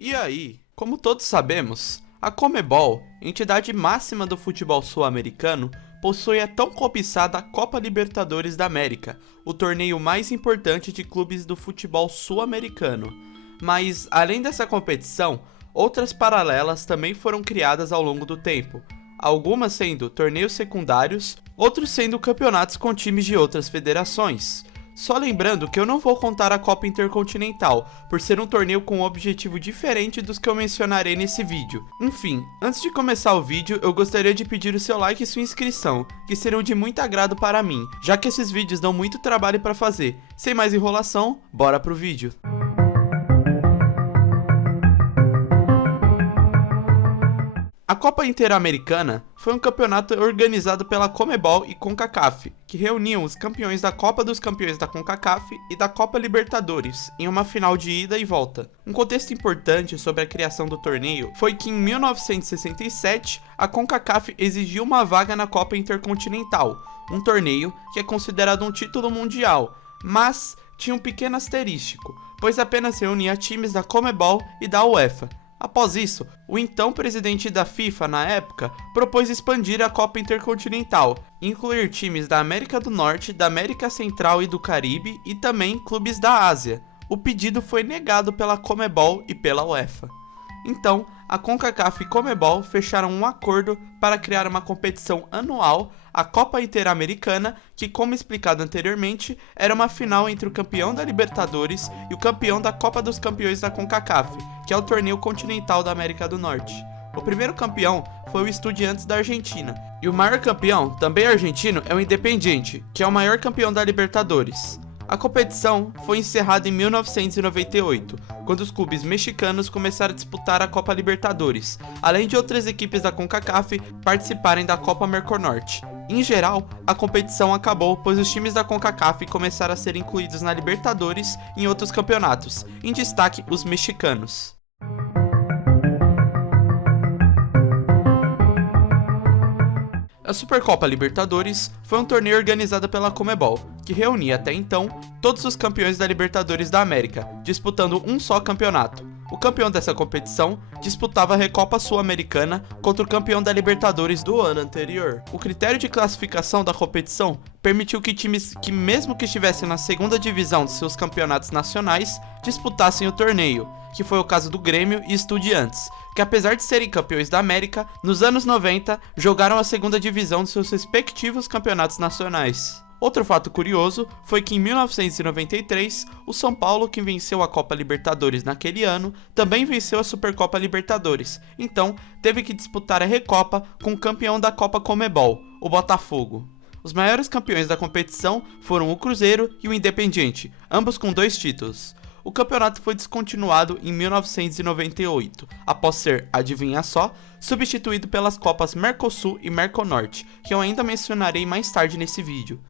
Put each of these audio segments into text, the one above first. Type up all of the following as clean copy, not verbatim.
E aí, como todos sabemos, a Conmebol, entidade máxima do futebol sul-americano, possui a tão cobiçada Copa Libertadores da América, o torneio mais importante de clubes do futebol sul-americano. Mas, além dessa competição, outras paralelas também foram criadas ao longo do tempo, algumas sendo torneios secundários, outros sendo campeonatos com times de outras federações. Só lembrando que eu não vou contar a Copa Intercontinental, por ser um torneio com um objetivo diferente dos que eu mencionarei nesse vídeo. Enfim, antes de começar o vídeo, eu gostaria de pedir o seu like e sua inscrição, que serão de muito agrado para mim, já que esses vídeos dão muito trabalho para fazer. Sem mais enrolação, bora pro vídeo. A Copa Interamericana foi um campeonato organizado pela Conmebol e CONCACAF, que reuniam os campeões da Copa dos Campeões da CONCACAF e da Copa Libertadores, em uma final de ida e volta. Um contexto importante sobre a criação do torneio foi que em 1967, a CONCACAF exigiu uma vaga na Copa Intercontinental, um torneio que é considerado um título mundial, mas tinha um pequeno asterístico, pois apenas reunia times da Conmebol e da UEFA. Após isso, o então presidente da FIFA na época propôs expandir a Copa Intercontinental, incluir times da América do Norte, da América Central e do Caribe e também clubes da Ásia. O pedido foi negado pela Conmebol e pela UEFA. Então, a CONCACAF e Conmebol fecharam um acordo para criar uma competição anual, a Copa Interamericana, que, como explicado anteriormente, era uma final entre o campeão da Libertadores e o campeão da Copa dos Campeões da CONCACAF, que é o torneio continental da América do Norte. O primeiro campeão foi o Estudiantes da Argentina, e o maior campeão, também argentino, é o Independiente, que é o maior campeão da Libertadores. A competição foi encerrada em 1998, quando os clubes mexicanos começaram a disputar a Copa Libertadores, além de outras equipes da CONCACAF participarem da Copa Merconorte. Em geral, a competição acabou pois os times da CONCACAF começaram a ser incluídos na Libertadores e em outros campeonatos, em destaque os mexicanos. A Supercopa Libertadores foi um torneio organizado pela Conmebol, que reunia até então todos os campeões da Libertadores da América, disputando um só campeonato. O campeão dessa competição disputava a Recopa Sul-Americana contra o campeão da Libertadores do ano anterior. O critério de classificação da competição permitiu que times que, mesmo que estivessem na segunda divisão de seus campeonatos nacionais, disputassem o torneio, que foi o caso do Grêmio e Estudiantes, que apesar de serem campeões da América, nos anos 90 jogaram a segunda divisão de seus respectivos campeonatos nacionais. Outro fato curioso foi que em 1993, o São Paulo, que venceu a Copa Libertadores naquele ano, também venceu a Supercopa Libertadores, então teve que disputar a Recopa com o campeão da Copa Conmebol, o Botafogo. Os maiores campeões da competição foram o Cruzeiro e o Independiente, ambos com 2 títulos. O campeonato foi descontinuado em 1998, após ser, adivinha só, substituído pelas Copas Mercosul e Merconorte, que eu ainda mencionarei mais tarde nesse vídeo.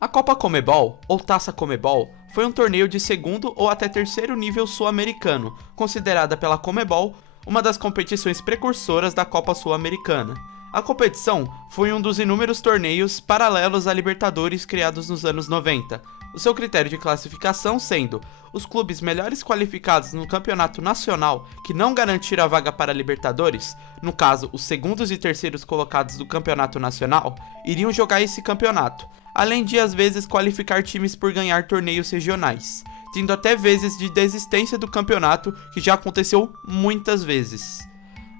A Copa Conmebol, ou Taça Conmebol, foi um torneio de segundo ou até terceiro nível sul-americano, considerada pela Conmebol uma das competições precursoras da Copa Sul-Americana. A competição foi um dos inúmeros torneios paralelos à Libertadores criados nos anos 90, o seu critério de classificação sendo os clubes melhores qualificados no campeonato nacional que não garantiram a vaga para a Libertadores, no caso os segundos e terceiros colocados do campeonato nacional, iriam jogar esse campeonato, além de às vezes qualificar times por ganhar torneios regionais, tendo até vezes de desistência do campeonato, que já aconteceu muitas vezes.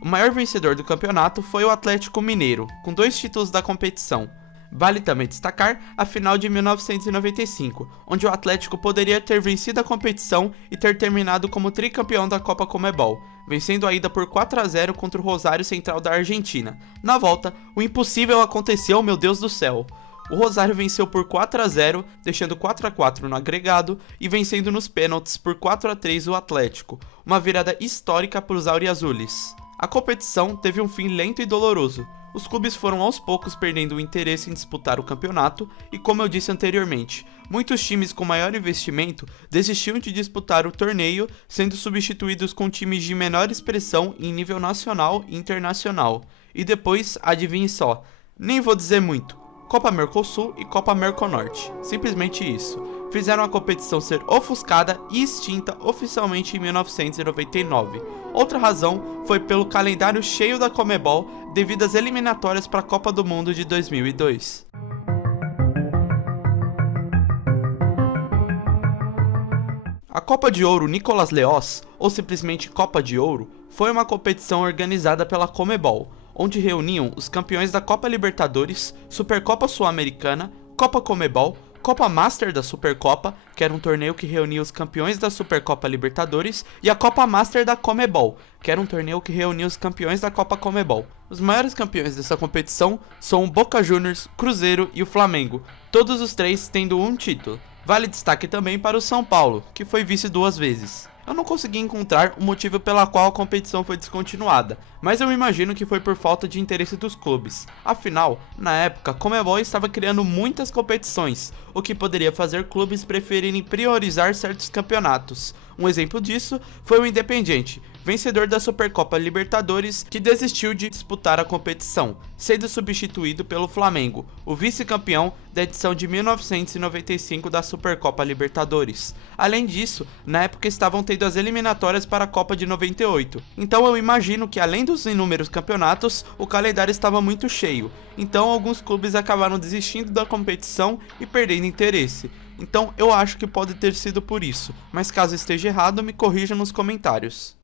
O maior vencedor do campeonato foi o Atlético Mineiro, com 2 títulos da competição. Vale também destacar a final de 1995, onde o Atlético poderia ter vencido a competição e ter terminado como tricampeão da Copa Conmebol, vencendo a ida por 4-0 contra o Rosário Central da Argentina. Na volta, o impossível aconteceu, meu Deus do céu! O Rosário venceu por 4-0, deixando 4-4 no agregado e vencendo nos pênaltis por 4-3 o Atlético, uma virada histórica para os auriazules. A competição teve um fim lento e doloroso. Os clubes foram aos poucos perdendo o interesse em disputar o campeonato e, como eu disse anteriormente, muitos times com maior investimento desistiam de disputar o torneio, sendo substituídos com times de menor expressão em nível nacional e internacional. E depois, adivinhe só, nem vou dizer muito, Copa Mercosul e Copa Merconorte. Simplesmente isso. Fizeram a competição ser ofuscada e extinta oficialmente em 1999. Outra razão foi pelo calendário cheio da Conmebol devido às eliminatórias para a Copa do Mundo de 2002. A Copa de Ouro Nicolas Leoz, ou simplesmente Copa de Ouro, foi uma competição organizada pela Conmebol, onde reuniam os campeões da Copa Libertadores, Supercopa Sul-Americana, Copa Conmebol, Copa Master da Supercopa, que era um torneio que reunia os campeões da Supercopa Libertadores, e a Copa Master da Conmebol, que era um torneio que reunia os campeões da Copa Conmebol. Os maiores campeões dessa competição são o Boca Juniors, Cruzeiro e o Flamengo, todos os três tendo um título. Vale destaque também para o São Paulo, que foi vice 2 vezes. Eu não consegui encontrar o motivo pela qual a competição foi descontinuada, mas eu imagino que foi por falta de interesse dos clubes. Afinal, na época, a Conmebol estava criando muitas competições, o que poderia fazer clubes preferirem priorizar certos campeonatos. Um exemplo disso foi o Independiente, vencedor da Supercopa Libertadores, que desistiu de disputar a competição, sendo substituído pelo Flamengo, o vice-campeão da edição de 1995 da Supercopa Libertadores. Além disso, na época estavam tendo as eliminatórias para a Copa de 98, então eu imagino que além dos inúmeros campeonatos, o calendário estava muito cheio, então alguns clubes acabaram desistindo da competição e perdendo interesse. Então eu acho que pode ter sido por isso, mas caso esteja errado, me corrija nos comentários.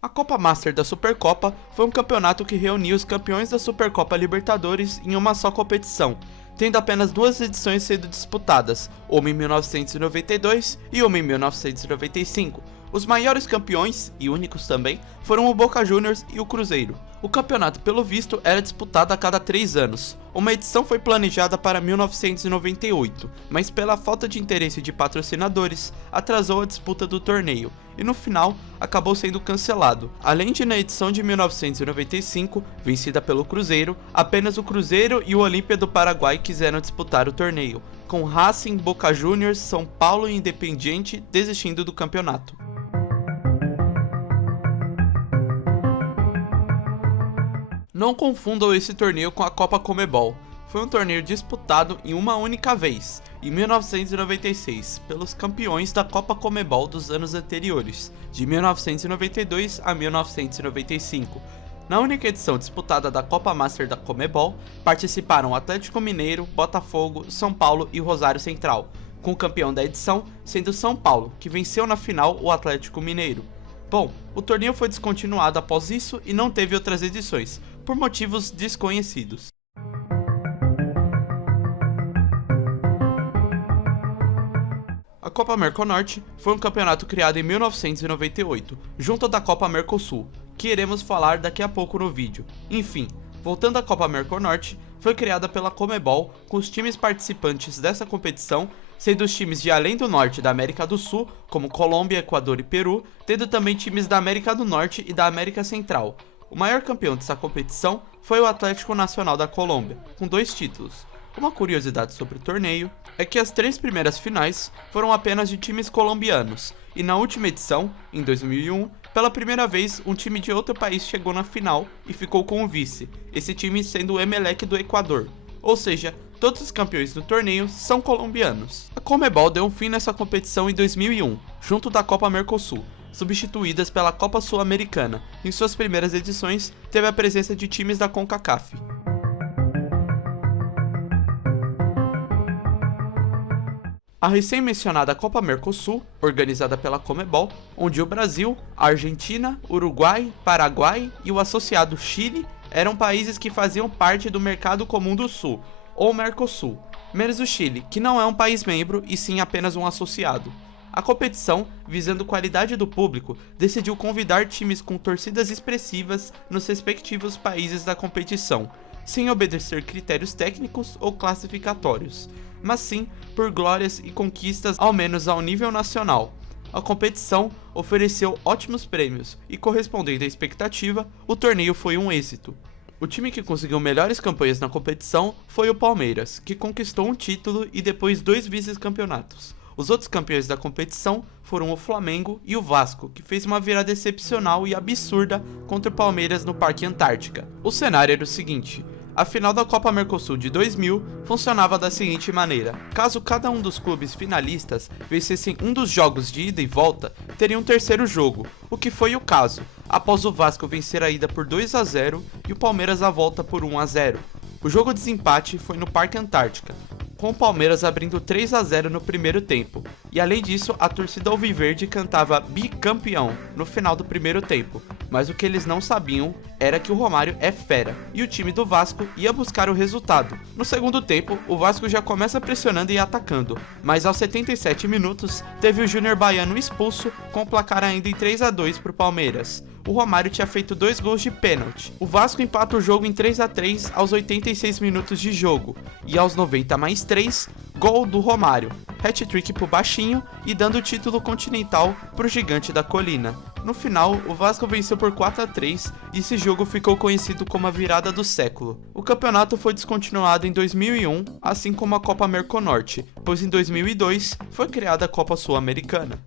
A Copa Master da Supercopa foi um campeonato que reunia os campeões da Supercopa Libertadores em uma só competição, tendo apenas 2 edições sendo disputadas, uma em 1992 e uma em 1995. Os maiores campeões, e únicos também, foram o Boca Juniors e o Cruzeiro. O campeonato, pelo visto, era disputado a cada 3 anos. Uma edição foi planejada para 1998, mas pela falta de interesse de patrocinadores, atrasou a disputa do torneio, e no final, acabou sendo cancelado. Além de na edição de 1995, vencida pelo Cruzeiro, apenas o Cruzeiro e o Olímpia do Paraguai quiseram disputar o torneio, com Racing, Boca Juniors, São Paulo e Independiente desistindo do campeonato. Não confundam esse torneio com a Copa Conmebol. Foi um torneio disputado em uma única vez, em 1996, pelos campeões da Copa Conmebol dos anos anteriores, de 1992 a 1995. Na única edição disputada da Copa Master da Conmebol, participaram o Atlético Mineiro, Botafogo, São Paulo e Rosário Central, com o campeão da edição sendo São Paulo, que venceu na final o Atlético Mineiro. Bom, o torneio foi descontinuado após isso e não teve outras edições, por motivos desconhecidos. A Copa Merconorte foi um campeonato criado em 1998, junto da Copa Mercosul, que iremos falar daqui a pouco no vídeo. Enfim, voltando à Copa Merconorte, foi criada pela Conmebol, com os times participantes dessa competição sendo os times de além do norte da América do Sul, como Colômbia, Equador e Peru, tendo também times da América do Norte e da América Central. O maior campeão dessa competição foi o Atlético Nacional da Colômbia, com 2 títulos. Uma curiosidade sobre o torneio é que as 3 primeiras finais foram apenas de times colombianos, e na última edição, em 2001, pela primeira vez um time de outro país chegou na final e ficou com o vice, esse time sendo o Emelec do Equador. Ou seja, todos os campeões do torneio são colombianos. A Conmebol deu um fim nessa competição em 2001, junto da Copa Mercosul, substituídas pela Copa Sul-Americana. Em suas primeiras edições, teve a presença de times da CONCACAF. A recém-mencionada Copa Mercosul, organizada pela Conmebol, onde o Brasil, a Argentina, Uruguai, Paraguai e o associado Chile eram países que faziam parte do Mercado Comum do Sul, ou Mercosul, menos o Chile, que não é um país membro e sim apenas um associado. A competição, visando qualidade do público, decidiu convidar times com torcidas expressivas nos respectivos países da competição, sem obedecer critérios técnicos ou classificatórios, mas sim por glórias e conquistas ao menos ao nível nacional. A competição ofereceu ótimos prêmios e, correspondendo à expectativa, o torneio foi um êxito. O time que conseguiu melhores campanhas na competição foi o Palmeiras, que conquistou um título e depois 2 vice-campeonatos. Os outros campeões da competição foram o Flamengo e o Vasco, que fez uma virada excepcional e absurda contra o Palmeiras no Parque Antártica. O cenário era o seguinte: a final da Copa Mercosul de 2000 funcionava da seguinte maneira: caso cada um dos clubes finalistas vencessem um dos jogos de ida e volta, teria um terceiro jogo, o que foi o caso, após o Vasco vencer a ida por 2-0 e o Palmeiras a volta por 1-0. O jogo de desempate foi no Parque Antártica, com o Palmeiras abrindo 3-0 no primeiro tempo, e além disso a torcida alviverde cantava bicampeão no final do primeiro tempo, mas o que eles não sabiam era que o Romário é fera, e o time do Vasco ia buscar o resultado. No segundo tempo, o Vasco já começa pressionando e atacando, mas aos 77 minutos teve o Júnior Baiano expulso, com o placar ainda em 3-2 para o Palmeiras. O Romário tinha feito 2 gols de pênalti. O Vasco empata o jogo em 3-3 aos 86 minutos de jogo, e aos 90 mais 3, gol do Romário, hat-trick pro baixinho e dando o título continental pro gigante da colina. No final, o Vasco venceu por 4-3 e esse jogo ficou conhecido como a virada do século. O campeonato foi descontinuado em 2001, assim como a Copa Merconorte, pois em 2002 foi criada a Copa Sul-Americana.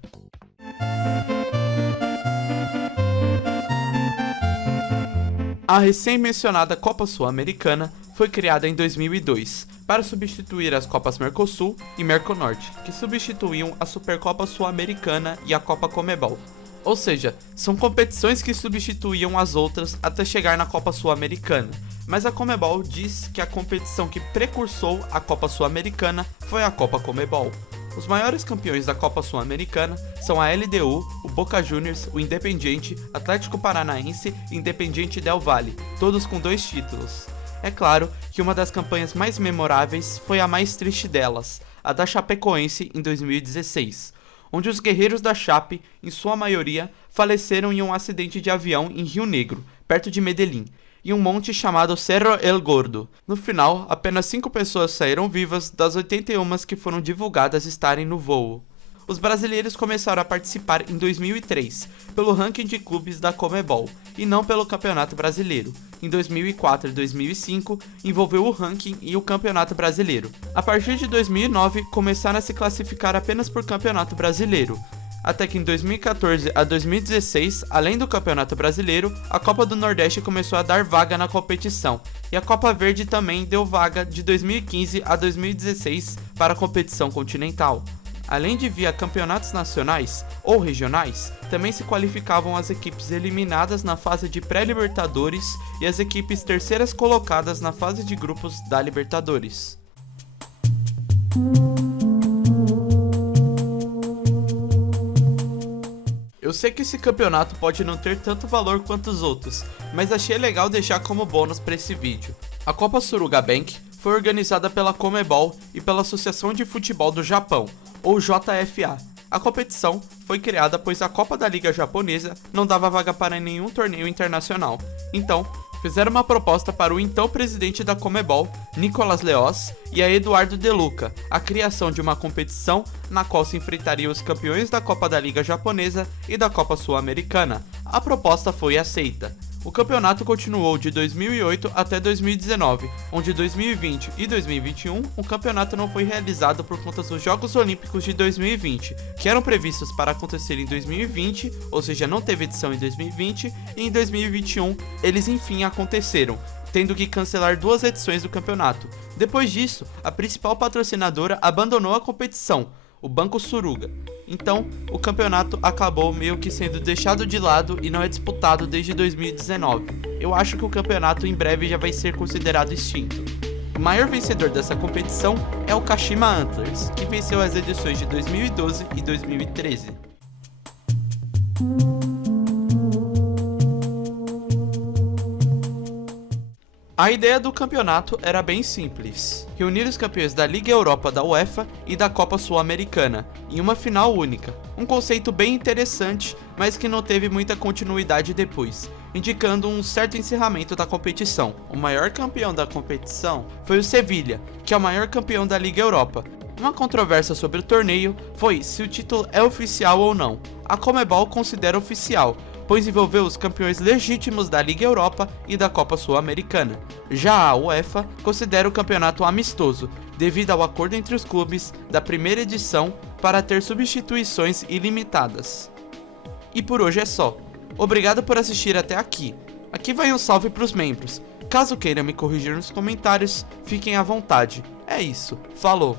A recém-mencionada Copa Sul-Americana foi criada em 2002 para substituir as Copas Mercosul e Merconorte, que substituíam a Supercopa Sul-Americana e a Copa Comebol. Ou seja, são competições que substituíam as outras até chegar na Copa Sul-Americana, mas a Comebol diz que a competição que precursou a Copa Sul-Americana foi a Copa Comebol. Os maiores campeões da Copa Sul-Americana são a LDU, o Boca Juniors, o Independiente, Atlético Paranaense e Independiente Del Valle, todos com 2 títulos. É claro que uma das campanhas mais memoráveis foi a mais triste delas, a da Chapecoense em 2016, onde os guerreiros da Chape, em sua maioria, faleceram em um acidente de avião em Rio Negro, perto de Medellín, em um monte chamado Cerro El Gordo. No final, apenas 5 pessoas saíram vivas das 81 que foram divulgadas estarem no voo. Os brasileiros começaram a participar em 2003, pelo ranking de clubes da Comebol, e não pelo Campeonato Brasileiro. Em 2004 e 2005, envolveu o ranking e o Campeonato Brasileiro. A partir de 2009, começaram a se classificar apenas por Campeonato Brasileiro, até que em 2014 a 2016, além do Campeonato Brasileiro, a Copa do Nordeste começou a dar vaga na competição, e a Copa Verde também deu vaga de 2015 a 2016 para a competição continental. Além de via campeonatos nacionais ou regionais, também se qualificavam as equipes eliminadas na fase de pré-Libertadores e as equipes terceiras colocadas na fase de grupos da Libertadores. Eu sei que esse campeonato pode não ter tanto valor quanto os outros, mas achei legal deixar como bônus para esse vídeo. A Copa Suruga Bank foi organizada pela Comebol e pela Associação de Futebol do Japão, ou JFA. A competição foi criada pois a Copa da Liga Japonesa não dava vaga para nenhum torneio internacional. Então, fizeram uma proposta para o então presidente da Comebol, Nicolas Leoz, e a Eduardo De Luca, a criação de uma competição na qual se enfrentariam os campeões da Copa da Liga Japonesa e da Copa Sul-Americana. A proposta foi aceita. O campeonato continuou de 2008 até 2019, onde 2020 e 2021 o campeonato não foi realizado por conta dos Jogos Olímpicos de 2020, que eram previstos para acontecer em 2020, ou seja, não teve edição em 2020, e em 2021 eles enfim aconteceram, tendo que cancelar 2 edições do campeonato. Depois disso, a principal patrocinadora abandonou a competição, o Banco Suruga. Então, o campeonato acabou meio que sendo deixado de lado e não é disputado desde 2019. Eu acho que o campeonato em breve já vai ser considerado extinto. O maior vencedor dessa competição é o Kashima Antlers, que venceu as edições de 2012 e 2013. A ideia do campeonato era bem simples: reunir os campeões da Liga Europa da UEFA e da Copa Sul-Americana em uma final única. Um conceito bem interessante, mas que não teve muita continuidade depois, indicando um certo encerramento da competição. O maior campeão da competição foi o Sevilha, que é o maior campeão da Liga Europa. Uma controvérsia sobre o torneio foi se o título é oficial ou não. A Comebol considera oficial, pois envolveu os campeões legítimos da Liga Europa e da Copa Sul-Americana. Já a UEFA considera o campeonato amistoso, devido ao acordo entre os clubes da primeira edição para ter substituições ilimitadas. E por hoje é só. Obrigado por assistir até aqui. Aqui vai um salve para os membros. Caso queira me corrigir nos comentários, fiquem à vontade. É isso, falou!